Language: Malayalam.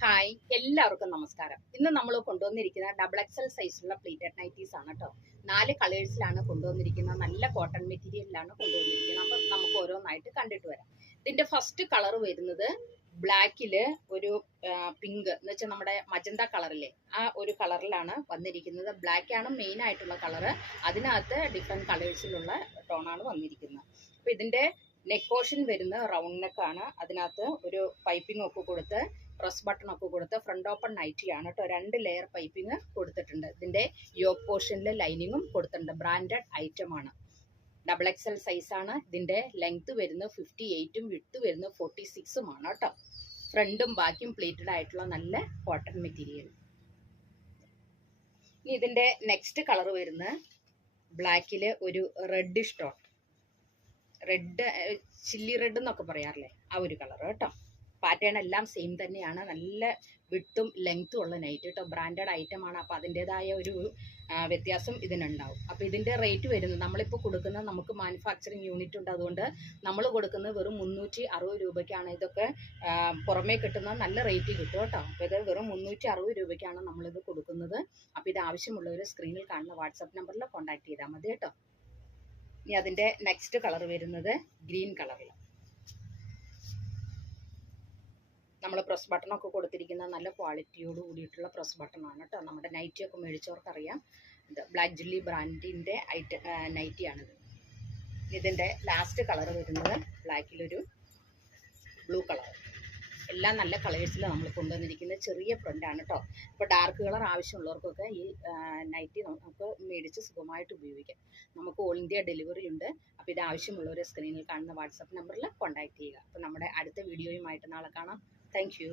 ഹായ്, എല്ലാവർക്കും നമസ്കാരം. ഇന്ന് നമ്മൾ കൊണ്ടുവന്നിരിക്കുന്ന ഡബിൾ എക്സൽ സൈസുള്ള പ്ലീറ്റഡ് നൈറ്റീസ് ആണ് കേട്ടോ. 4 കളേഴ്സിലാണ് കൊണ്ടുവന്നിരിക്കുന്നത്. നല്ല കോട്ടൺ മെറ്റീരിയലിലാണ് കൊണ്ടുവന്നിരിക്കുന്നത്. അപ്പം നമുക്ക് ഓരോന്നായിട്ട് കണ്ടിട്ട് വരാം. ഇതിന്റെ ഫസ്റ്റ് കളർ വരുന്നത് ബ്ലാക്കില് ഒരു പിങ്ക് എന്ന് വെച്ചാൽ നമ്മുടെ മജന്ത കളറിലെ ആ ഒരു കളറിലാണ് വന്നിരിക്കുന്നത്. ബ്ലാക്ക് ആണ് മെയിൻ ആയിട്ടുള്ള കളറ്. അതിനകത്ത് ഡിഫറെന്റ് കളേഴ്സിലുള്ള ടോണാണ് വന്നിരിക്കുന്നത്. അപ്പൊ ഇതിന്റെ നെക്ക് പോർഷൻ വരുന്ന റൗണ്ട് നെക്കാണ്. അതിനകത്ത് ഒരു പൈപ്പിംഗ് ഒക്കെ കൊടുത്ത് പ്രസ് ബട്ടൺ ഒക്കെ കൊടുത്ത് ഫ്രണ്ട് ഓപ്പൺ നൈറ്റി ആണ് കേട്ടോ. 2 ലെയർ പൈപ്പിംഗ് കൊടുത്തിട്ടുണ്ട്. ഇതിന്റെ യോക്ക് പോർഷനിൽ ലൈനിങ്ങും കൊടുത്തിട്ടുണ്ട്. ബ്രാൻഡഡ് ഐറ്റം ആണ്. ഡബിൾ എക്സൽ സൈസ് ആണ്. ഇതിന്റെ ലെങ്ത് വരുന്നത് 58ഉം വിഡ്ത്ത് വരുന്നത് 46ഉം ആണ് കേട്ടോ. ഫ്രണ്ടും ബാക്കിയും പ്ലേറ്റഡ് ആയിട്ടുള്ള നല്ല കോട്ടൺ മെറ്റീരിയൽ. ഇനി ഇതിന്റെ നെക്സ്റ്റ് കളർ വരുന്നത് ബ്ലാക്കില് ഒരു reddish tone, red chilli red എന്നൊക്കെ പറയാറില്ലേ, ആ ഒരു കളർ കേട്ടോ. പാറ്റേൺ എല്ലാം സെയിം തന്നെയാണ്. നല്ല വിട്ടും ലെങ്ത്തും ഉള്ള നൈറ്റ് കേട്ടോ. ബ്രാൻഡഡ് ഐറ്റം ആണ്. അപ്പോൾ അതിൻ്റെതായ ഒരു വ്യത്യാസം ഇതിനുണ്ടാവും. അപ്പോൾ ഇതിൻ്റെ റേറ്റ് വരുന്നത് നമ്മളിപ്പോൾ കൊടുക്കുന്നത്, നമുക്ക് മാനുഫാക്ചറിങ് യൂണിറ്റ് ഉണ്ട്, അതുകൊണ്ട് നമ്മൾ കൊടുക്കുന്നത് വെറും 360 രൂപയ്ക്കാണ്. ഇതൊക്കെ പുറമേ കിട്ടുന്ന നല്ല റേറ്റ് കിട്ടും കേട്ടോ. അപ്പോൾ ഇത് വെറും 360 രൂപയ്ക്കാണ് നമ്മളിത് കൊടുക്കുന്നത്. അപ്പോൾ ഇത് ആവശ്യമുള്ളവർ സ്ക്രീനിൽ കാണുന്ന വാട്സാപ്പ് നമ്പറിൽ കോൺടാക്ട് ചെയ്താൽ മതി കേട്ടോ. ഇനി അതിൻ്റെ നെക്സ്റ്റ് കളർ വരുന്നത് ഗ്രീൻ കളറിൽ. നമ്മൾ പ്രസ് ബട്ടണൊക്കെ കൊടുത്തിരിക്കുന്ന നല്ല ക്വാളിറ്റിയോട് കൂടിയിട്ടുള്ള പ്രസ് ബട്ടൺ ആണ് കേട്ടോ. നമ്മുടെ നൈറ്റിയൊക്കെ മേടിച്ചവർക്കറിയാം. ഇത് ബ്ലാക്ക് ജില്ലി ബ്രാൻഡിൻ്റെ നൈറ്റിയാണിത്. ഇതിൻ്റെ ലാസ്റ്റ് കളർ വരുന്നത് ബ്ലാക്കിലൊരു ബ്ലൂ കളർ. എല്ലാം നല്ല കളേഴ്സിൽ നമ്മൾ കൊണ്ടുവന്നിരിക്കുന്നത്. ചെറിയ പ്രിൻ്റാണ് കേട്ടോ. ഇപ്പോൾ ഡാർക്ക് കളർ ആവശ്യമുള്ളവർക്കൊക്കെ ഈ നൈറ്റി നമുക്ക് മേടിച്ച് സുഖമായിട്ട് ഉപയോഗിക്കാം. നമുക്ക് ഓൾ ഇന്ത്യ ഡെലിവറി ഉണ്ട്. അപ്പോൾ ഇത് ആവശ്യമുള്ളവരെ സ്ക്രീനിൽ കാണുന്ന വാട്സാപ്പ് നമ്പറിൽ കോൺടാക്ട് ചെയ്യുക. അപ്പോൾ നമ്മുടെ അടുത്ത വീഡിയോയുമായിട്ട് നാളെ കാണാം. Thank you.